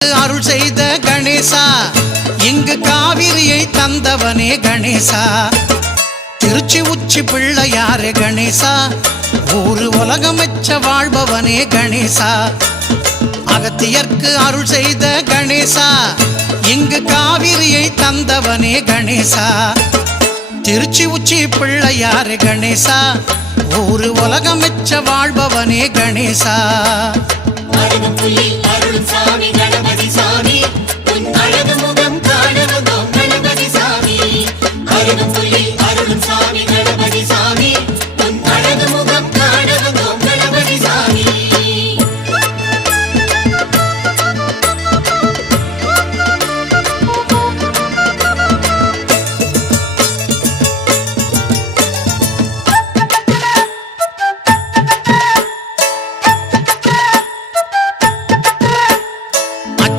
அருள் செய்த கணேசா, இங்கு காவிரியை தந்தவனே கணேசா. திருச்சி உச்சி பிள்ளையாரே கணேசா, ஊரு உலகமெச்ச வாழ்பவனே கணேசா. அகத்தியர்க்கு அருள் செய்த கணேசா, இங்கு காவிரியை தந்தவனே கணேசா. திருச்சி உச்சி பிள்ளையாரே கணேசா, ஊரு உலகமெச்ச வாழ்பவனே கணேசா. அருள் சாமி கணபதி